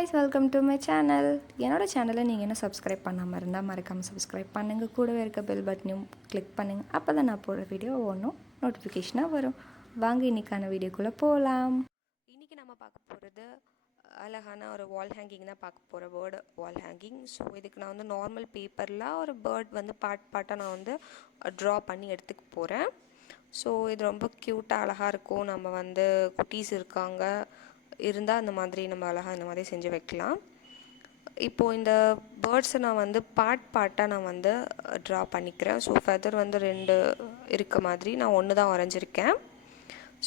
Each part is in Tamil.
guys, welcome to my channel. என்னோட சேனலை நீங்கள் என்ன சப்ஸ்கிரைப் பண்ணாமல் இருந்தால் மறக்காமல் சப்ஸ்கிரைப் பண்ணுங்கள். கூடவே இருக்க பெல் பட்டனையும் கிளிக் பண்ணுங்கள். அப்போ தான் நான் போடுற வீடியோ ஒன்றும் நோட்டிஃபிகேஷனாக வரும். வாங்க இன்றைக்கான வீடியோக்குள்ளே போகலாம். இன்றைக்கி நம்ம பார்க்க போகிறது அழகான ஒரு வால் ஹேங்கிங் தான் பார்க்க போகிற பேர்டு வால் ஹேங்கிங். ஸோ இதுக்கு நான் வந்து நார்மல் பேப்பரில் ஒரு பேர்ட் வந்து பார்ட்டாக நான் வந்து ட்ரா பண்ணி எடுத்துக்க போகிறேன். ஸோ இது ரொம்ப க்யூட்டாக அழகாக இருக்கும். நம்ம வந்து குட்டீஸ் இருக்காங்க இருந்தால் அந்த மாதிரி நம்ம அழகாக இந்த மாதிரி செஞ்சு வைக்கலாம். இப்போது இந்த பேர்ட்ஸை நான் வந்து பார்ட்டாக நான் வந்து ட்ரா பண்ணிக்கிறேன். ஸோ ஃபெதர் வந்து 2 இருக்க மாதிரி நான் ஒன்று தான் வரைஞ்சிருக்கேன்.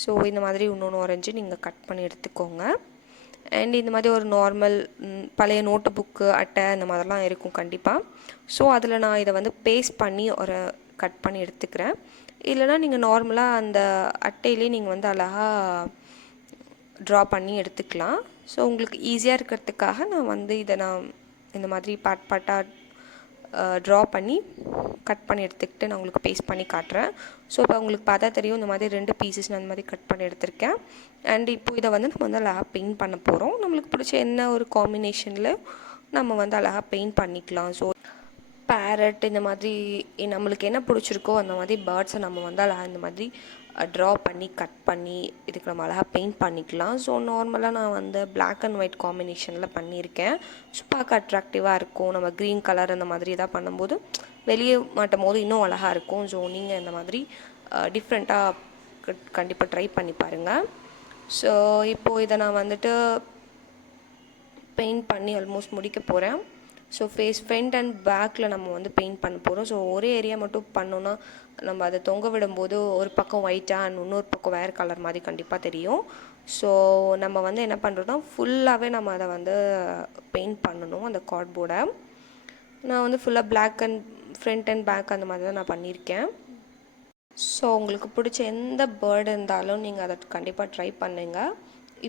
ஸோ இந்த மாதிரி இன்னொன்று வரைஞ்சி நீங்கள் கட் பண்ணி எடுத்துக்கோங்க. அண்ட் இந்த மாதிரி ஒரு நார்மல் பழைய நோட்டு புக்கு அட்டை இந்த மாதிரிலாம் இருக்கும் கண்டிப்பாக. ஸோ அதில் நான் இதை வந்து பேஸ்ட் பண்ணி ஒரு கட் பண்ணி எடுத்துக்கிறேன். இல்லைனா நீங்கள் நார்மலாக அந்த அட்டையிலே நீங்கள் வந்து அழகாக ட்ரா பண்ணி எடுத்துக்கலாம். ஸோ உங்களுக்கு ஈஸியாக இருக்கிறதுக்காக நான் வந்து இதை நான் இந்த மாதிரி பார்ட்டாக ட்ரா பண்ணி கட் பண்ணி எடுத்துக்கிட்டு நான் உங்களுக்கு பேஸ்ட் பண்ணி காட்டுறேன். ஸோ இப்போ உங்களுக்கு பார்த்தா தெரியும் இந்த மாதிரி 2 பீசஸ் நான் இந்த மாதிரி கட் பண்ணி எடுத்திருக்கேன். அண்ட் இப்போ இதை வந்து நம்ம வந்து அழகாக பெயிண்ட் பண்ண போகிறோம். நம்மளுக்கு பிடிச்ச என்ன ஒரு காம்பினேஷனில் நம்ம வந்து அழகாக பெயிண்ட் பண்ணிக்கலாம். ஸோ பேரட் இந்த மாதிரி நம்மளுக்கு என்ன பிடிச்சிருக்கோ அந்த மாதிரி பேர்ட்ஸை நம்ம வந்து அழகாக இந்த மாதிரி ட்ரா பண்ணி கட் பண்ணி இதுக்கு நம்ம அழகாக பெயிண்ட் பண்ணிக்கலாம். ஸோ நார்மலாக நான் வந்து பிளாக் அண்ட் ஒயிட் காம்பினேஷனில் பண்ணியிருக்கேன். ஸோ பார்க்க அட்ராக்டிவாக இருக்கும். நம்ம க்ரீன் கலர் அந்த மாதிரி எதாவது பண்ணும்போது வெளியே மாட்டும் போது இன்னும் அழகாக இருக்கும். ஸோ நீங்கள் இந்த மாதிரி டிஃப்ரெண்ட்டாக கண்டிப்பாக ட்ரை பண்ணி பாருங்கள். ஸோ இப்போது இதை நான் வந்துட்டு பெயிண்ட் பண்ணி ஆல்மோஸ்ட் முடிக்க போகிறேன். ஸோ ஃப்ரண்ட் அண்ட் பேக்கில் நம்ம வந்து பெயிண்ட் பண்ண போகிறோம். ஸோ ஒரே ஏரியா மட்டும் பண்ணோன்னா நம்ம அதை தொங்க விடும்போது ஒரு பக்கம் ஒயிட்டாக அண்ட் இன்னொரு பக்கம் வேறு கலர் மாதிரி கண்டிப்பாக தெரியும். ஸோ நம்ம வந்து என்ன பண்ணுறோன்னா ஃபுல்லாகவே நம்ம அதை வந்து பெயிண்ட் பண்ணணும். அந்த கார்ட்போர்டை நான் வந்து ஃபுல்லாக black and front and back அந்த மாதிரி தான் நான் பண்ணியிருக்கேன். ஸோ உங்களுக்கு பிடிச்ச எந்த பேர்டு இருந்தாலும் நீங்கள் அதை கண்டிப்பாக ட்ரை பண்ணுங்கள்.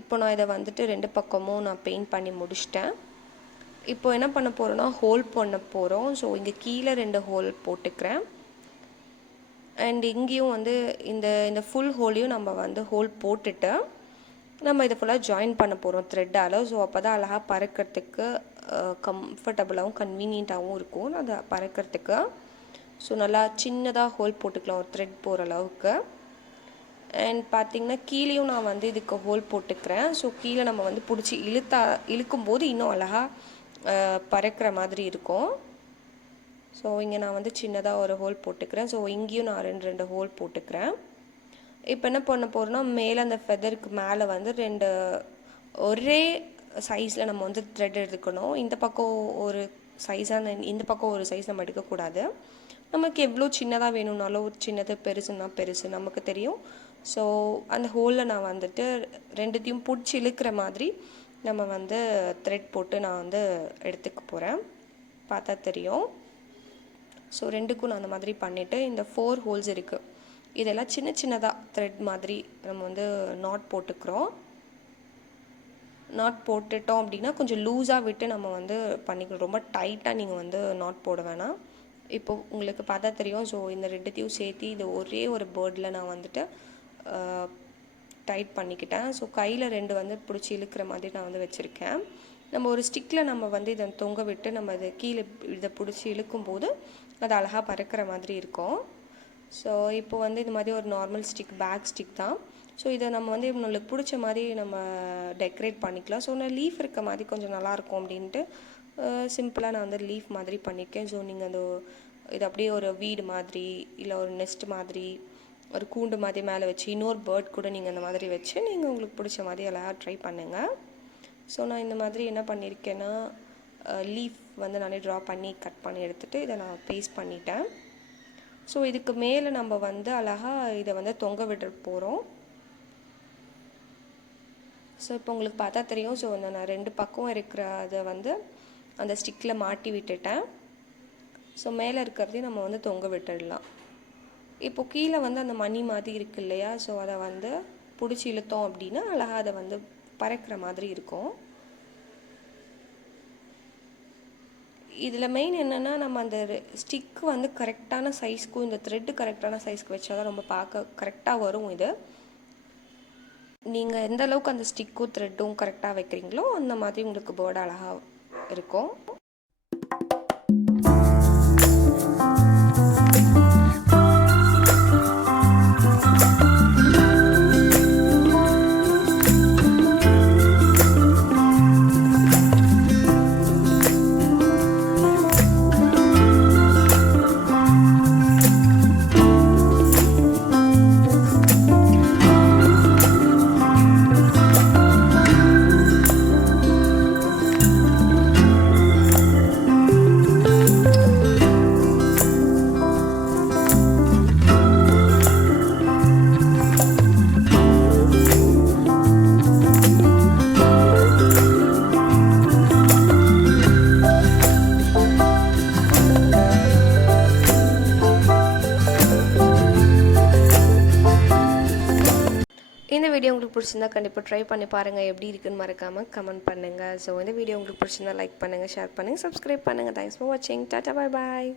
இப்போ நான் இதை வந்துட்டு 2 பக்கமும் நான் பெயிண்ட் பண்ணி முடிச்சிட்டேன். இப்போ என்ன பண்ண போகிறோன்னா ஹோல் பண்ண போகிறோம். ஸோ இங்கே கீழே 2 ஹோல் போட்டுக்கிறேன். அண்ட் இங்கேயும் வந்து இந்த ஃபுல் ஹோலையும் நம்ம வந்து ஹோல் போட்டுட்டு நம்ம இதை ஃபுல்லாக ஜாயின் பண்ண போகிறோம் த்ரெட்டால். ஸோ அப்போ தான் அழகாக பறக்கிறதுக்கு கம்ஃபர்டபுளாகவும் கன்வீனியண்ட்டாகவும் இருக்கும் அதை பறக்கிறதுக்கு. ஸோ நல்லா சின்னதாக ஹோல் போட்டுக்கலாம் ஒரு த்ரெட் போகிற அளவுக்கு. அண்ட் பார்த்திங்கன்னா கீழேயும் நான் வந்து இதுக்கு ஹோல் போட்டுக்கிறேன். ஸோ கீழே நம்ம வந்து பிடிச்சி இழுக்கும்போது இன்னும் அழகாக பறக்கிற மாதிரி இருக்கும். ஸோ இங்கே நான் வந்து சின்னதாக ஒரு ஹோல் போட்டுக்கிறேன். ஸோ இங்கேயும் நான் 2 ஹோல் போட்டுக்கிறேன். இப்போ என்ன பண்ண போகிறோன்னா மேலே அந்த ஃபெதருக்கு மேலே வந்து 2 ஒரே சைஸில் நம்ம வந்து த்ரெட் எடுத்துக்கணும். இந்த பக்கம் ஒரு சைஸாக இந்த பக்கம் ஒரு சைஸ் நம்ம எடுக்கக்கூடாது. நமக்கு எவ்வளோ சின்னதாக வேணும்னாலும் சின்னது பெருசுன்னா பெருசு நமக்கு தெரியும். ஸோ அந்த ஹோலில் நான் வந்துட்டு 2த்தையும் பிடிச்சி இழுக்கிற மாதிரி நம்ம வந்து த்ரெட் போட்டு நான் வந்து எடுத்துக்க போகிறேன். பார்த்தா தெரியும். ஸோ 2க்கும் நான் அந்த மாதிரி பண்ணிவிட்டு இந்த 4 ஹோல்ஸ் இருக்குது. இதெல்லாம் சின்னதாக த்ரெட் மாதிரி நம்ம வந்து நாட் போட்டுக்கிறோம். நாட் போட்டுட்டோம் அப்படின்னா கொஞ்சம் லூஸாக விட்டு நம்ம வந்து பண்ணிக்கணும். ரொம்ப டைட்டாக நீங்கள் வந்து நாட் போட வேணாம். இப்போ உங்களுக்கு பார்த்தா தெரியும். ஸோ இந்த 2த்தையும் சேர்த்து இது ஒரே ஒரு பேர்டில் நான் வந்துட்டு டைட் பண்ணிக்கிட்டேன். ஸோ கையில் 2 வந்து பிடிச்சி இழுக்கிற மாதிரி நான் வந்து வச்சுருக்கேன். நம்ம ஒரு ஸ்டிக்கில் நம்ம வந்து இதை தொங்க விட்டு நம்ம இதை கீழே இதை பிடிச்சி இழுக்கும்போது அது அழகாக பறக்கிற மாதிரி இருக்கும். ஸோ இப்போ வந்து இந்த மாதிரி ஒரு நார்மல் ஸ்டிக் பேக் ஸ்டிக் தான். ஸோ இதை நம்ம வந்து நம்மளுக்கு பிடிச்ச மாதிரி நம்ம டெக்கரேட் பண்ணிக்கலாம். ஸோ நான் லீஃப் இருக்க மாதிரி கொஞ்சம் நல்லாயிருக்கும் அப்படின்ட்டு சிம்பிளாக நான் வந்து லீஃப் மாதிரி பண்ணியிருக்கேன். ஸோ நீங்கள் அந்த இது அப்படியே ஒரு வீடு மாதிரி இல்லை ஒரு நெஸ்ட் மாதிரி ஒரு கூண்டு மாதிரி மேலே வச்சு இன்னொரு பேர்ட் கூட நீங்கள் அந்த மாதிரி வச்சு நீங்கள் உங்களுக்கு பிடிச்ச மாதிரி அழகாக ட்ரை பண்ணுங்கள். ஸோ நான் இந்த மாதிரி என்ன பண்ணியிருக்கேன்னா லீஃப் வந்து நானே ட்ரா பண்ணி கட் பண்ணி எடுத்துகிட்டு இதை நான் பேஸ்ட் பண்ணிட்டேன். ஸோ இதுக்கு மேலே நம்ம வந்து அழகாக இதை வந்து தொங்க விட போகிறோம். ஸோ இப்போ உங்களுக்கு பார்த்தா தெரியும். ஸோ நான் 2 பக்கம் இருக்கிற அதை வந்து அந்த ஸ்டிக்கில் மாட்டி விட்டுட்டேன். ஸோ மேலே இருக்கிறதையும் நம்ம வந்து தொங்க விட்டுடலாம். இப்போ கீழே வந்து அந்த மணி மாதிரி இருக்கு இல்லையா? ஸோ அதை வந்து பிடிச்சி இழுத்தோம் அப்படின்னா அழகாக அதை வந்து பறக்கிற மாதிரி இருக்கும். இதில் மெயின் என்னென்னா நம்ம அந்த ஸ்டிக்கு வந்து கரெக்டான சைஸ்க்கும் இந்த த்ரெட்டு கரெக்டான சைஸ்க்கு வச்சா தான் ரொம்ப பார்க்க கரெக்டாக வரும். இது நீங்கள் எந்த அளவுக்கு அந்த ஸ்டிக்கும் த்ரெட்டும் கரெக்டாக வைக்கிறீங்களோ அந்த மாதிரி உங்களுக்கு பேர்டு அழகாக இருக்கும். இந்த வீடியோ உங்களுக்கு பிடிச்சிருந்தா கண்டிப்பாக ட்ரை பண்ணி பாருங்கள். எப்படி இருக்குன்னு மறக்காமல் கமெண்ட் பண்ணுங்கள். ஸோ இந்த வீடியோ உங்களுக்கு பிடிச்சிருந்தா லைக் பண்ணுங்கள், ஷேர் பண்ணுங்கள், சப்ஸ்கிரைப் பண்ணுங்கள். தேங்க்ஸ் ஃபார் வாட்சிங். டாட்டா, பாய் பாய்.